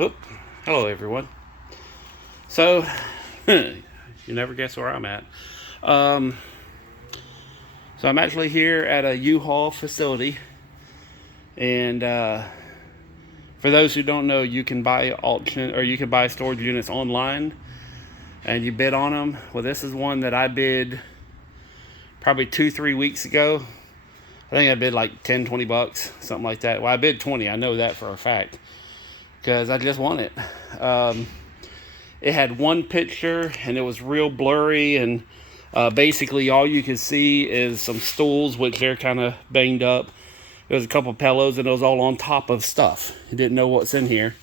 Oop. Hello, everyone. So, you never guess where I'm at. Um, so I'm actually here at a U-Haul facility, and for those who don't know, you can buy auction or you can buy storage units online, and you bid on them. Well, this is one that I bid probably 2-3 weeks ago. I think I bid like 10-20 bucks, something like that. Well, I bid 20. I know that for a fact because I just won it. It had one picture and it was real blurry, and basically all you could see is some stools, which they're kind of banged up. There was a couple pillows, and it was all on top of stuff. You didn't know what's in here.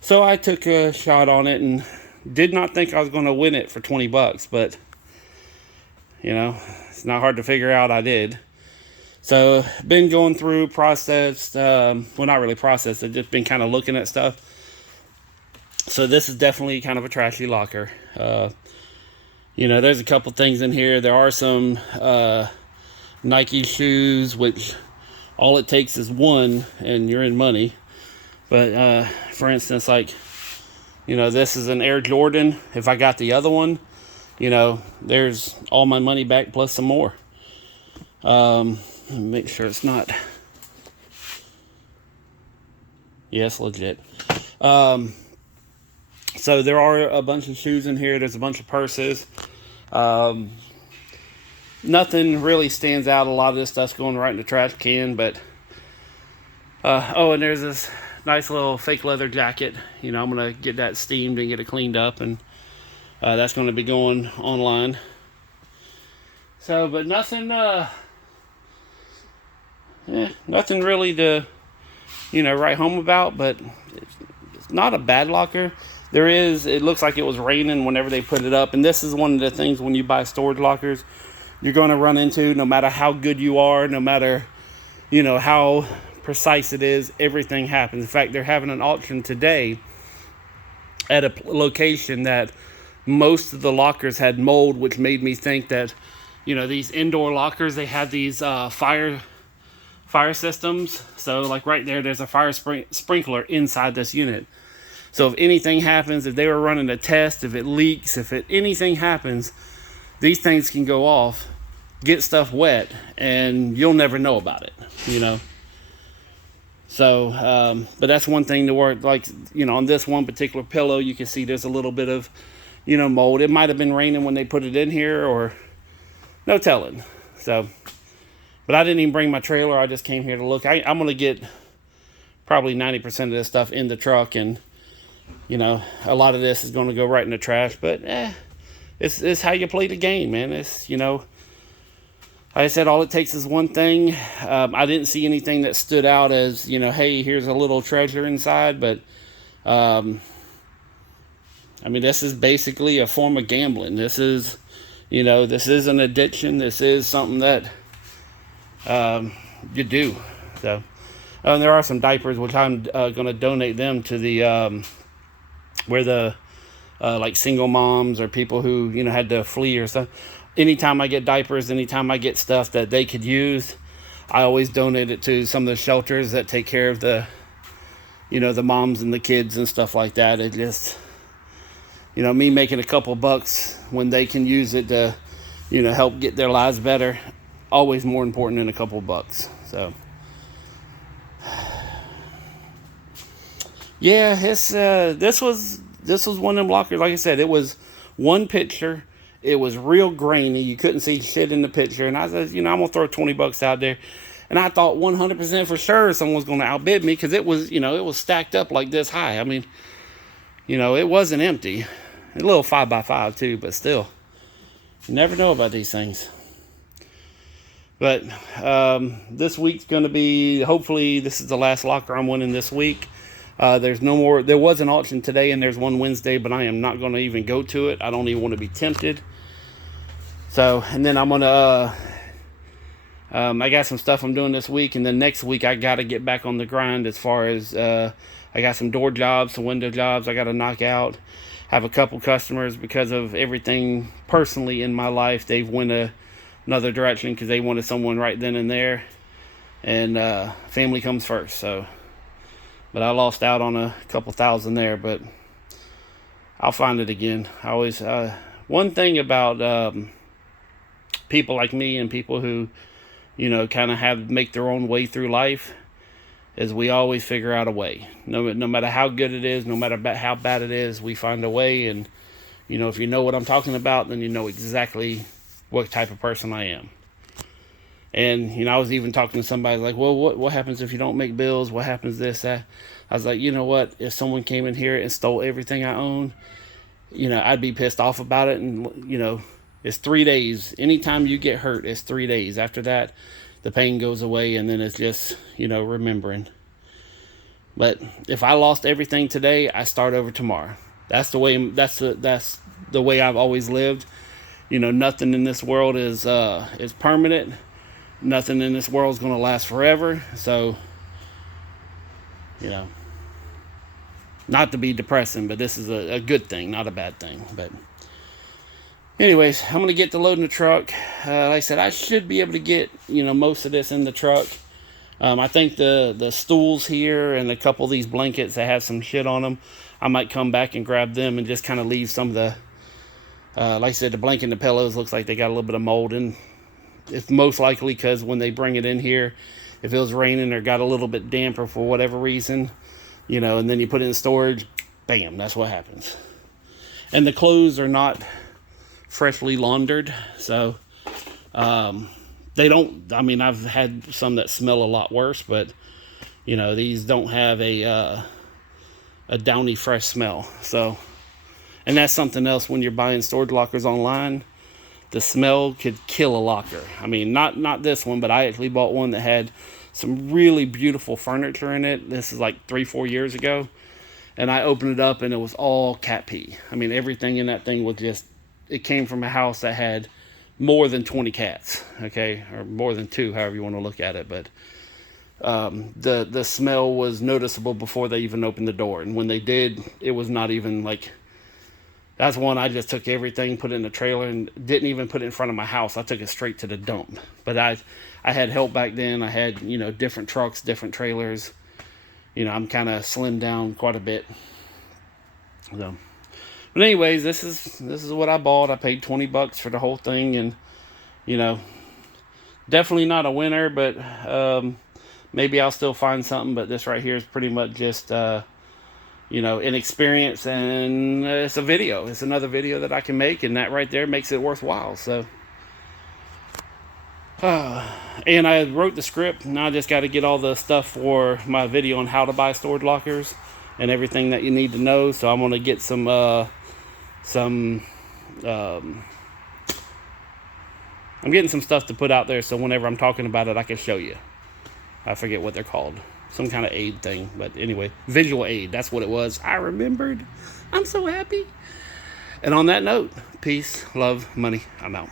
So I took a shot on it and did not think I was going to win it for 20 bucks, but you know, it's not hard to figure out I did. So been going through, processed, well, not really processed, I've just been kind of looking at stuff. So this is definitely kind of a trashy locker. There's a couple things in here. There are some Nike shoes, which all it takes is one and you're in money. But for instance, like, this is an Air Jordan. If I got the other one, there's all my money back plus some more. Make sure it's not. Yes, legit. So there are a bunch of shoes in here. There's a bunch of purses. Nothing really stands out. A lot of this stuff's going right in the trash can. But and there's this nice little fake leather jacket. I'm gonna get that steamed and get it cleaned up, and that's going to be going online. So, but nothing. Nothing really to write home about. But it's not a bad locker. It looks like it was raining whenever they put it up. And this is one of the things when you buy storage lockers, you're going to run into, no matter how good you are, no matter, how precise it is, everything happens. In fact, they're having an auction today at a location that most of the lockers had mold, which made me think that, these indoor lockers, they have these fire systems. So like right there's a fire sprinkler inside this unit. So if anything happens, if they were running a test, if it leaks, if anything happens, these things can go off, get stuff wet, and you'll never know about it, So, but that's one thing to work, like, on this one particular pillow, you can see there's a little bit of, mold. It might have been raining when they put it in here, or no telling. So, but I didn't even bring my trailer. I just came here to look. I'm going to get probably 90% of this stuff in the truck, and a lot of this is going to go right in the trash, but it's how you play the game, man. It's, like I said, all it takes is one thing. I didn't see anything that stood out as, hey, here's a little treasure inside, but, this is basically a form of gambling. This is, this is an addiction. This is something that you do. So, and there are some diapers, which I'm going to donate them to the, where the like single moms or people who had to flee or stuff. Anytime I get diapers, anytime I get stuff that they could use, I always donate it to some of the shelters that take care of the the moms and the kids and stuff like that. It just me making a couple bucks when they can use it to help get their lives better, always more important than a couple bucks. So yeah, it's this was one of them lockers. Like I said, it was one picture. It was real grainy. You couldn't see shit in the picture. And I said, I'm going to throw 20 bucks out there. And I thought 100% for sure someone was going to outbid me, because it was, it was stacked up like this high. It wasn't empty. A little 5x5 too, but still, you never know about these things. But this week's going to be, hopefully this is the last locker I'm winning this week. There's no more. There was an auction today, and there's one Wednesday, but I am not going to even go to it. I don't even want to be tempted. So, and then I'm going to, I got some stuff I'm doing this week, and then next week I got to get back on the grind as far as, I got some door jobs, some window jobs I got to knock out. Have a couple customers, because of everything personally in my life, they've went another direction because they wanted someone right then and there, and family comes first. So but I lost out on a couple thousand there, but I'll find it again. I always, one thing about people like me and people who, kind of make their own way through life is we always figure out a way. No matter how good it is, no matter how bad it is, we find a way. And, if you know what I'm talking about, then you know exactly what type of person I am. And, I was even talking to somebody like, well, what happens if you don't make bills? What happens this, that? I was like, you know what? If someone came in here and stole everything I own, I'd be pissed off about it. And, it's 3 days. Anytime you get hurt, it's 3 days. After that, the pain goes away, and then it's just, remembering. But if I lost everything today, I start over tomorrow. That's the way. That's the way I've always lived. Nothing in this world is permanent. Nothing in this world is going to last forever. So, not to be depressing, but this is a good thing, not a bad thing. But anyways, I'm going to get to loading the truck. Like I said, I should be able to get, most of this in the truck. I think the stools here and a couple of these blankets that have some shit on them, I might come back and grab them and just kind of leave some of the, like I said, the blanket and the pillows looks like they got a little bit of mold. And it's most likely because when they bring it in here, if it was raining or got a little bit damper for whatever reason, and then you put it in storage, bam, that's what happens. And the clothes are not freshly laundered, so they don't, I've had some that smell a lot worse, but these don't have a downy fresh smell. So, and that's something else when you're buying storage lockers online. The smell could kill a locker. Not this one, but I actually bought one that had some really beautiful furniture in it. This is like 3-4 years ago, and I opened it up and it was all cat pee. Everything in that thing was just, it came from a house that had more than 20 cats, okay, or more than 2, however you want to look at it. But the smell was noticeable before they even opened the door, and when they did, it was not even like, that's one I just took everything, put it in the trailer, and didn't even put it in front of my house. I took it straight to the dump. But I had help back then. I had, different trucks, different trailers. I'm kind of slimmed down quite a bit. So, but anyways, this is what I bought. I paid $20 for the whole thing, and definitely not a winner, but maybe I'll still find something. But this right here is pretty much just an experience, and it's a video. It's another video that I can make, and that right there makes it worthwhile. So, and I wrote the script. Now I just got to get all the stuff for my video on how to buy storage lockers and everything that you need to know. So I'm gonna get some I'm getting some stuff to put out there, so whenever I'm talking about it, I can show you. I forget what they're called. Some kind of aid thing. But anyway, visual aid. That's what it was. I remembered. I'm so happy. And on that note, peace, love, money. I'm out.